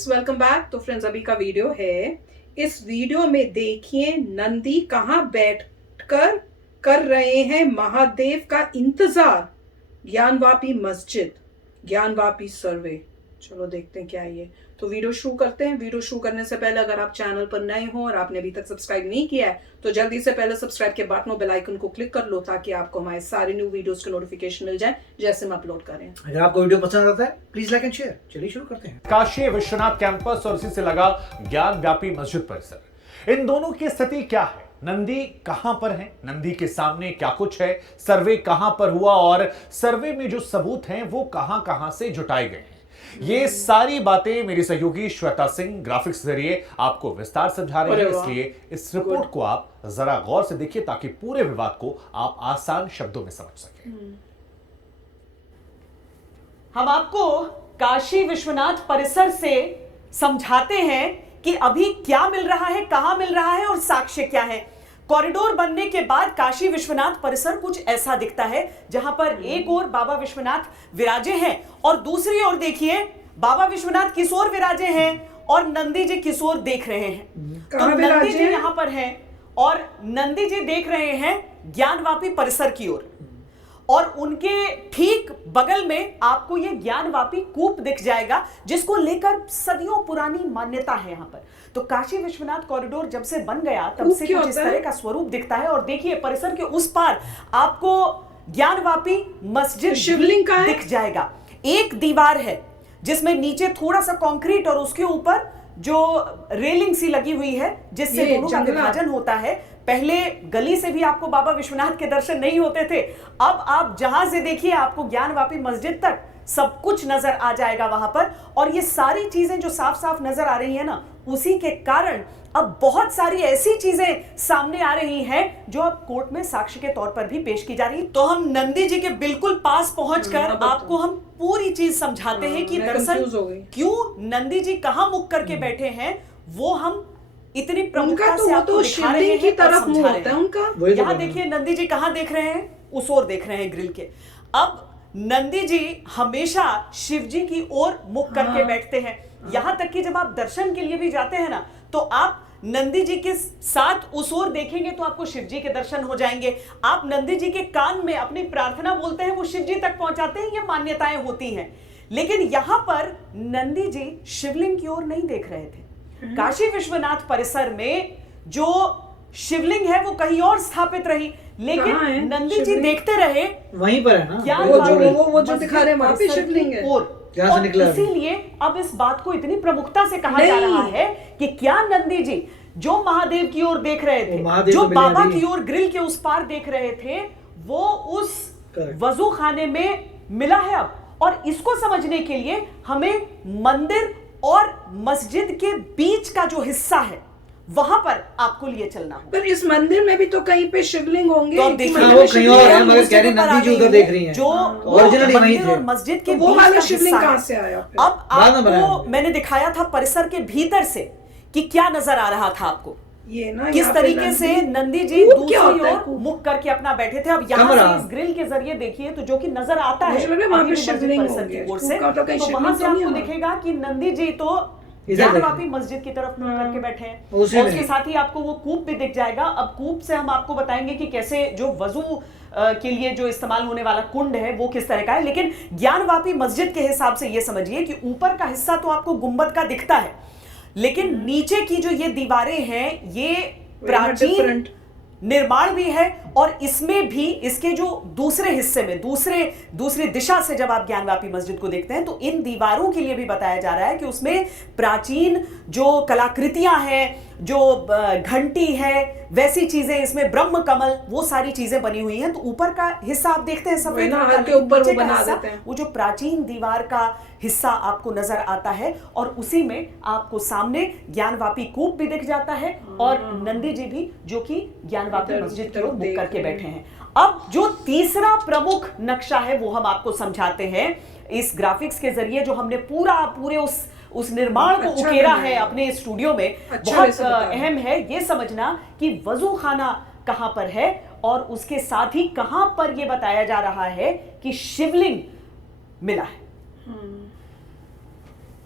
Friends, welcome back. तो friends, अभी का वीडियो है, इस वीडियो में देखिए नंदी कहाँ बैठकर कर रहे हैं महादेव का इंतजार। ज्ञानवापी मस्जिद, ज्ञानवापी सर्वे। चलो देखते हैं क्या है ये। तो वीडियो शुरू करते हैं। वीडियो शुरू करने से पहले अगर आप चैनल पर नए हो और आपने अभी तक सब्सक्राइब नहीं किया है तो जल्दी से पहले सब्सक्राइब के बटन और बेल आइकन को क्लिक कर लो ताकि आपको हमारे सारे न्यू वीडियोस के नोटिफिकेशन मिल जाए जैसे हम अपलोड करें। अगर आपको वीडियो पसंद आता है प्लीज लाइक एंड शेयर। चलिए शुरू करते हैं। काशी विश्वनाथ कैंपस और इसी से लगा ज्ञान व्यापी मस्जिद परिसर, इन दोनों की स्थिति क्या है? नंदी कहां पर है? नंदी के सामने क्या कुछ है? सर्वे कहां पर हुआ और सर्वे में जो सबूत हैं वो कहां कहां से जुटाए गए हैं? ये सारी बातें मेरी सहयोगी श्वेता सिंह ग्राफिक्स जरिए आपको विस्तार समझा रहे हैं, इसलिए इस रिपोर्ट को आप जरा गौर से देखिए ताकि पूरे विवाद को आप आसान शब्दों में समझ सकें। हम आपको काशी विश्वनाथ परिसर से समझाते हैं कि अभी क्या मिल रहा है, कहां मिल रहा है और साक्ष्य क्या है। कॉरिडोर बनने के बाद काशी विश्वनाथ परिसर कुछ ऐसा दिखता है जहां पर एक ओर बाबा विश्वनाथ विराजे हैं और दूसरी ओर देखिए बाबा विश्वनाथ किशोर विराजे हैं और नंदी जी किशोर देख रहे हैं। तो नंदी जी यहां पर हैं और नंदी जी देख रहे हैं ज्ञानवापी परिसर की ओर और उनके ठीक बगल में आपको यह ज्ञानवापी कूप दिख जाएगा जिसको लेकर सदियों पुरानी मान्यता है यहां पर। तो काशी विश्वनाथ कॉरिडोर जब से बन गया तब से कुछ इस तरह का स्वरूप दिखता है और देखिए परिसर के उस पार आपको ज्ञानवापी मस्जिद शिवलिंग का दिख जाएगा। एक दीवार है जिसमें नीचे थोड़ा सा कंक्रीट और उसके ऊपर जो रेलिंग सी लगी हुई है जिससे दोनों का विभाजन होता है। पहले गली से भी आपको बाबा विश्वनाथ के दर्शन नहीं होते थे, अब आप जहां से देखिए आपको ज्ञानवापी मस्जिद तक सब कुछ नजर आ जाएगा वहां पर। और ये सारी चीजें जो साफ साफ नजर आ रही है ना, उसी के कारण अब बहुत सारी ऐसी चीजें सामने आ रही हैं जो अब कोर्ट में साक्ष्य के तौर पर भी पेश की जा रही है। तो हम नंदी जी के बिल्कुल पास पहुंचकर आपको हम पूरी चीज समझाते हैं कि दरअसल क्यों नंदी जी कहां मुख करके बैठे हैं, वो हम इतनी प्रमुखता से आपको दिखा रहे हैं की तरफ मुंह होता है उनका। यहाँ देखिए नंदी जी कहां देख रहे हैं, उस ओर देख रहे हैं ग्रिल के। अब नंदी जी हमेशा शिव जी की ओर मुख करके बैठते हैं। यहां तक कि जब आप दर्शन के लिए भी जाते हैं ना तो आप नंदी जी के साथ उस ओर देखेंगे तो आपको शिव जी के दर्शन हो जाएंगे। आप नंदी जी के कान में अपनी प्रार्थना बोलते हैं, वो शिव जी तक पहुंचाते हैं, ये मान्यताएं होती हैं। लेकिन यहां पर नंदी जी शिवलिंग की ओर नहीं देख रहे थे। काशी विश्वनाथ परिसर में जो शिवलिंग है वो कहीं और स्थापित रही, लेकिन नंदी जी देखते रहे वहीं पर है ना, वो जो दिखा रहे हैं वहां पे शिवलिंग है। और इसीलिए अब इस बात को इतनी प्रमुखता से कहा जा रहा है कि क्या नंदी जी जो महादेव की ओर देख रहे थे, जो बाबा की ओर ग्रिल के उस पार देख रहे थे, वो उस वजू खाने में मिला है अब। और इसको समझने के लिए हमें मंदिर और मस्जिद के बीच का जो हिस्सा है वहां पर आपको लिए चलना होगा। पर इस मंदिर में भी तो कहीं पे शिवलिंग होंगे। तो वो कहीं और है, मगर कह रहे नंदी जी उधर देख रही हैं। जो ओरिजिनली वहीं थे। और मस्जिद के वो बीच वाला का शिवलिंग हिस्सा कहां है। से आया? अब आपको मैंने दिखाया था परिसर के भीतर से कि क्या नजर आ रहा था आपको, ये ना किस तरीके से नंदी जी दूसरी ओर मुख करके अपना बैठे थे। अब यहाँ से इस ग्रिल के जरिए देखिए तो जो कि नजर आता है परिसर की ओर से, तो वहां से आपको दिखेगा कि नंदी जी तो ज्ञानवापी मस्जिद की तरफ मुंह करके बैठे हैं। और उसके साथ ही आपको वो कूप भी दिख जाएगा। अब कूप से हम आपको बताएंगे कि कैसे जो वजू के लिए जो इस्तेमाल होने वाला कुंड है वो किस तरह का है। लेकिन ज्ञानवापी मस्जिद के हिसाब से ये समझिए कि ऊपर का हिस्सा तो आपको गुंबद का दिखता है, लेकिन नीचे की जो ये दीवारें हैं ये प्राचीन निर्माण भी है। और इसमें भी इसके जो दूसरे हिस्से में दूसरी दिशा से जब आप ज्ञानवापी मस्जिद को देखते हैं तो इन दीवारों के लिए भी बताया जा रहा है कि उसमें प्राचीन जो कलाकृतियां हैं, जो घंटी है, वैसी चीजें, इसमें ब्रह्म कमल, वो सारी चीजें बनी हुई हैं। तो ऊपर का हिस्सा आप देखते हैं सफेद रंग के ऊपर वो बना देते हैं, वो जो प्राचीन दीवार का हिस्सा आपको नजर आता है और उसी में आपको सामने ज्ञानवापी कूप भी दिख जाता है और नंदी जी भी जो कि ज्ञानवापी मस्जिद की ओर मुख करके बैठे हैं। अब जो तीसरा प्रमुख नक्शा है वो हम आपको समझाते हैं इस ग्राफिक्स के जरिए, जो हमने पूरे उस निर्माण को उकेरा है अपने स्टूडियो में। बहुत अहम है ये समझना कि वजू खाना कहां पर है और उसके साथ ही कहां पर यह बताया जा रहा है कि शिवलिंग मिला है।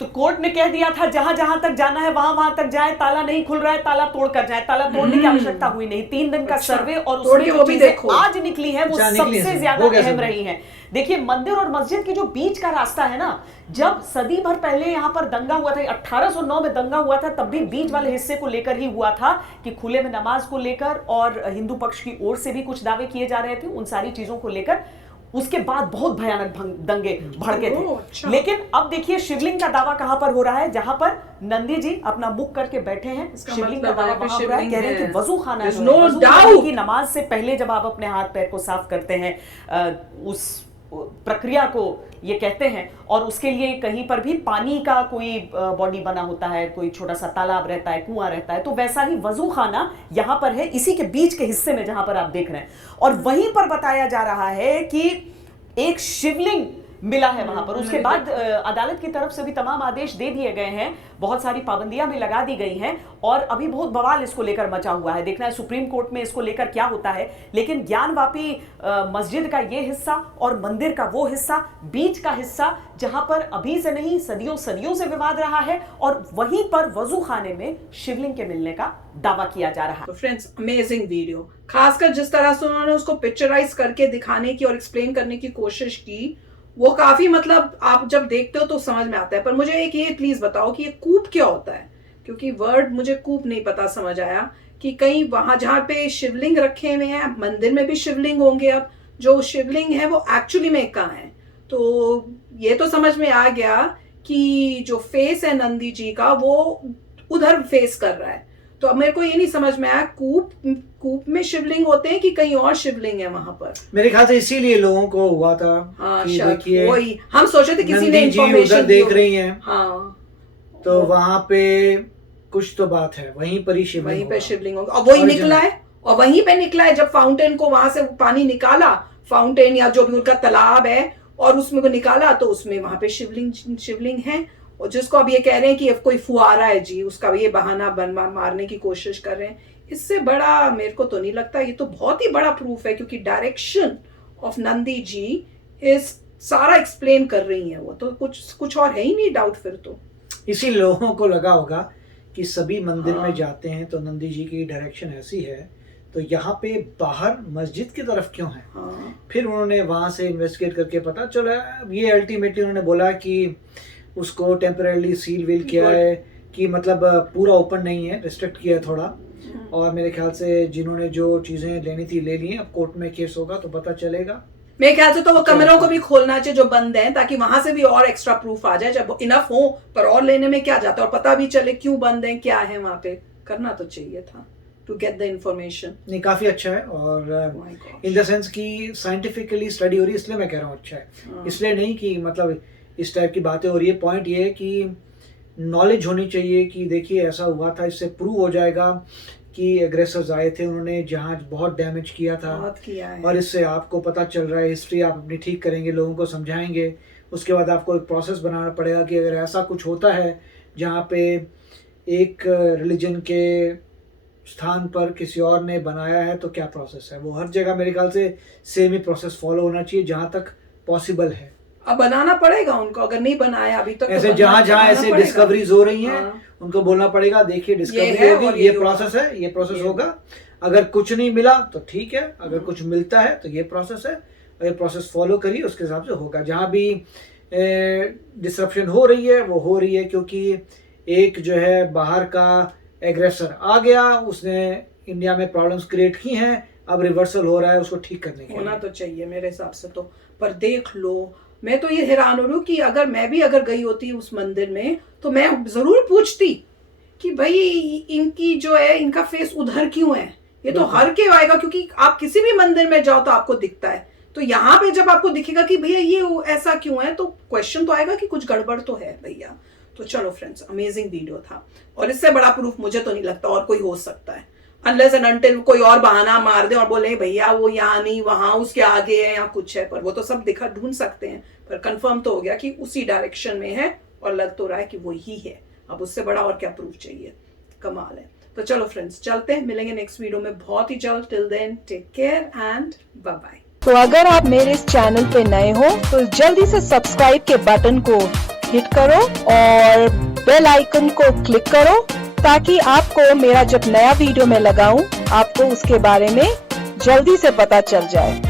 तो कोर्ट ने कह दिया था जहां जहां तक जाना है वहां वहां तक जाए, ताला नहीं खुल रहा है ताला तोड़ कर जाए। ताला तोड़ने की आवश्यकता हुई नहीं। 3 दिन का सर्वे और उसमें जो चीजें आज निकली है वो सबसे ज्यादा अहम रही है। देखिए मंदिर और मस्जिद के जो बीच का रास्ता है ना, जब सदी भर पहले यहाँ पर दंगा हुआ था, 1809 में दंगा हुआ था, तब भी बीच वाले हिस्से को लेकर ही हुआ था कि खुले में नमाज को लेकर और हिंदू पक्ष की ओर से भी कुछ दावे किए जा रहे थे, उन सारी चीजों को लेकर उसके बाद बहुत भयानक दंगे भड़के थे। अच्छा। लेकिन अब देखिए शिवलिंग का दावा कहां पर हो रहा है, जहां पर नंदी जी अपना मुख करके बैठे हैं। शिवलिंग का दावा वहां हो रहा है, कह रहे हैं कि वजू खाना है, वजू खाने की नमाज से पहले जब आप अपने हाथ पैर को साफ करते हैं, उस प्रक्रिया को ये कहते हैं, और उसके लिए कहीं पर भी पानी का कोई बॉडी बना होता है, कोई छोटा सा तालाब रहता है, कुआं रहता है, तो वैसा ही वजू खाना यहां पर है, इसी के बीच के हिस्से में जहां पर आप देख रहे हैं। और वहीं पर बताया जा रहा है कि एक शिवलिंग मिला है वहां पर। उसके बाद अदालत की तरफ से भी तमाम आदेश दे दिए गए हैं, बहुत सारी पाबंदियां भी लगा दी गई हैं, और अभी बहुत बवाल इसको लेकर मचा हुआ है। देखना है सुप्रीम कोर्ट में इसको लेकर क्या होता है। लेकिन ज्ञानवापी मस्जिद का ये हिस्सा और मंदिर का वो हिस्सा, बीच का हिस्सा जहां पर अभी से नहीं सदियों सदियों से विवाद रहा है, और वहीं पर वजू खाने में शिवलिंग के मिलने का दावा किया जा रहा है। तो फ्रेंड्स अमेजिंग वीडियो, खासकर जिस तरह से उन्होंने उसको पिक्चराइज करके दिखाने की और एक्सप्लेन करने की कोशिश की, वो काफी मतलब आप जब देखते हो तो समझ में आता है। पर मुझे एक ये प्लीज बताओ कि ये कूप क्या होता है, क्योंकि वर्ड मुझे कूप नहीं पता समझ आया कि कहीं वहां जहां पे शिवलिंग रखे हुए हैं, मंदिर में भी शिवलिंग होंगे, अब जो शिवलिंग है वो एक्चुअली में कहाँ है। तो ये तो समझ में आ गया कि जो फेस है नंदी जी का वो उधर फेस कर रहा है। तो अब मेरे को ये नहीं समझ में आया कूप में शिवलिंग होते हैं कि कहीं और शिवलिंग है वहां पर। मेरे ख्याल से इसीलिए लोगों को हुआ था। हाँ, कि देखिए वही हम सोचे थे किसी ने इन्फॉर्मेशन देख रही हैं। हाँ, तो वहां पे कुछ तो बात है, वहीं पर ही शिवलिंग, वहीं पे शिवलिंग होगा, और वही निकला है, और वहीं पे निकला है। जब फाउंटेन को वहां से पानी निकाला, फाउंटेन या जो भी उनका तालाब है, और उसमें को निकाला तो उसमें वहां पे शिवलिंग है। और जिसको अब ये कह रहे हैं कि अब कोई फुआरा है जी, उसका भी ये बहाना मारने की कोशिश कर रहे हैं, इससे बड़ा मेरे को तो नहीं लगता। ये तो बहुत ही बड़ा प्रूफ है, क्योंकि डायरेक्शन ऑफ नंदी जी इस सारा एक्सप्लेन कर रही है, वो तो कुछ और है ही नहीं डाउट। फिर तो इसी लोगों को लगा होगा कि सभी मंदिर में जाते हैं तो नंदी जी की डायरेक्शन ऐसी है, तो यहाँ पे बाहर मस्जिद की तरफ क्यों है। फिर उन्होंने वहां से इन्वेस्टिगेट करके पता चला, ये अल्टीमेटली उन्होंने बोला कि उसको टेम्परेली सील वील किया है, कि मतलब पूरा ओपन नहीं है, रिस्ट्रिक्ट किया है थोड़ा। और मेरे ख्याल से जिन्होंने जो चीजें लेनी थी ले ली। अब कोर्ट में केस होगा तो पता चलेगा। मेरे ख्याल से तो वो कमरों को भी खोलना चाहिए जो बंद हैं, ताकि वहां से भी और एक्स्ट्रा प्रूफ आ जाए। जब इनफ हो पर और लेने में क्या जाता है, और पता भी चले क्यों बंद है, क्या है वहां पे, करना तो चाहिए था टू गेट द इंफॉर्मेशन। नहीं, काफी अच्छा है, और इन द सेंस कि साइंटिफिकली स्टडी हो रही है, इसलिए मैं कह रहा हूँ अच्छा है। इसलिए नहीं कि मतलब इस टाइप की बातें हो रही है। पॉइंट ये है कि नॉलेज होनी चाहिए कि देखिए ऐसा हुआ था, इससे प्रूव हो जाएगा कि एग्रेसर्स आए थे, उन्होंने जहाज बहुत डैमेज किया था, और इससे आपको पता चल रहा है, हिस्ट्री आप अपनी ठीक करेंगे, लोगों को समझाएंगे। उसके बाद आपको एक प्रोसेस बनाना पड़ेगा कि अगर ऐसा कुछ होता है जहाँ पे एक रिलीजन के स्थान पर किसी और ने बनाया है तो क्या प्रोसेस है। वो हर जगह मेरे ख्याल से सेम ही प्रोसेस फॉलो होना चाहिए जहाँ तक पॉसिबल है। अब बनाना पड़ेगा उनको, अगर नहीं बनाया अभी तक। ऐसे जहाँ ऐसे डिस्कवरीज हो रही हैं, उनको बोलना पड़ेगा, देखिए डिस्कवरी होगी, ये प्रोसेस है, ये प्रोसेस होगा। अगर कुछ नहीं मिला तो ठीक है, अगर कुछ मिलता है तो ये प्रोसेस है, और ये प्रोसेस फॉलो करिए, उसके हिसाब से होगा। जहाँ भी डिसरप्शन हो रही है वो हो रही है क्योंकि एक जो है बाहर का एग्रेसर आ गया, उसने इंडिया में प्रॉब्लम्स क्रिएट की हैं, अब रिवर्सल हो रहा है, उसको ठीक करने के लिए होना तो चाहिए मेरे हिसाब से तो। पर देख लो, मैं तो ये हैरान हो रही हूँ कि अगर मैं भी अगर गई होती उस मंदिर में तो मैं जरूर पूछती कि भाई इनकी जो है, इनका फेस उधर क्यों है। ये तो हर के आएगा, क्योंकि आप किसी भी मंदिर में जाओ तो आपको दिखता है। तो यहाँ पे जब आपको दिखेगा कि भैया ये ऐसा क्यों है, तो क्वेश्चन तो आएगा कि कुछ गड़बड़ तो है भैया। तो चलो फ्रेंड्स, अमेजिंग वीडियो था, और इससे बड़ा प्रूफ मुझे तो नहीं लगता और कोई हो सकता है, अनलेस एंड अनटिल कोई और बहाना मार दे और बोले भैया वो यहाँ नहीं, वहां उसके आगे है या कुछ है। पर वो तो सब दिखा ढूंढ सकते हैं, पर कंफर्म तो हो गया कि उसी डायरेक्शन में है, और लग तो रहा है कि वो ही है। अब उससे बड़ा और क्या प्रूफ चाहिए, कमाल है। तो चलो फ्रेंड्स, चलते हैं, मिलेंगे नेक्स्ट वीडियो में बहुत ही जल्द। Till then take care and bye bye. तो अगर आप मेरे इस चैनल पे नए हो तो जल्दी से सब्सक्राइब के बटन को हिट करो और बेल आइकन को क्लिक करो ताकि आपको मेरा जब नया वीडियो मैं लगाऊं आपको उसके बारे में जल्दी से पता चल जाए।